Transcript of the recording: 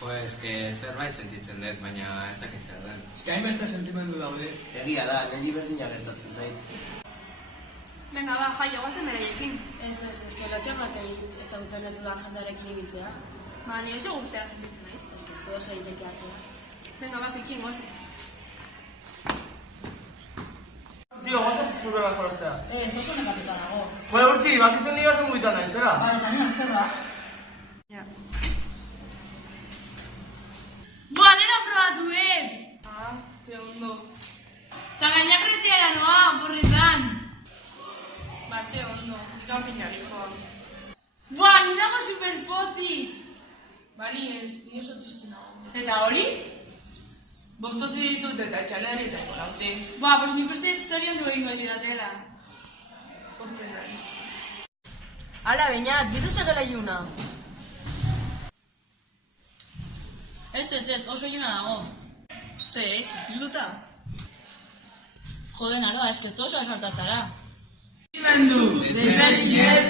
Zerbait sentitzen dut, baina ez dakit zer den. Hainbeste sentimendu daude. Egia da, niri berdina gertatzen zait. Venga, ba, jaio, guazen beraiekin. Ez, lotxan bat ezagutzen ez dudan jendarekin ibiltzea. Ba, ni oso guztera sentitzen naiz. Zu oso egiteatzea. Venga, ba, pikin, guazen. Tio, guazen futbola jolaztea. Ez, oso nekatuta dago. Jode urtzi, bakizun nire oso mugitan nahi, zera? Bai, eta nena zerra. Ja. Boa, dena probatu dut! Ah, ze ondo. Ta gainak reziara noa, porretan. Ba, ze ondo. Dikan pinari joan. Boa, ninago superpozik! Ba, ni ez, ni oso triste nago. Eta hori? Bostotzi ditut eta etxaleari eta ikolaute. Boa, bos nik uste zorion du egingo didatela. Posten naiz. Hala, bainat, bitu zegela iuna. Ez, oso iluna dago. Ze, bilduta? Joden, aroa, eskez oso asarta zara. Mendu! Desberdin ez,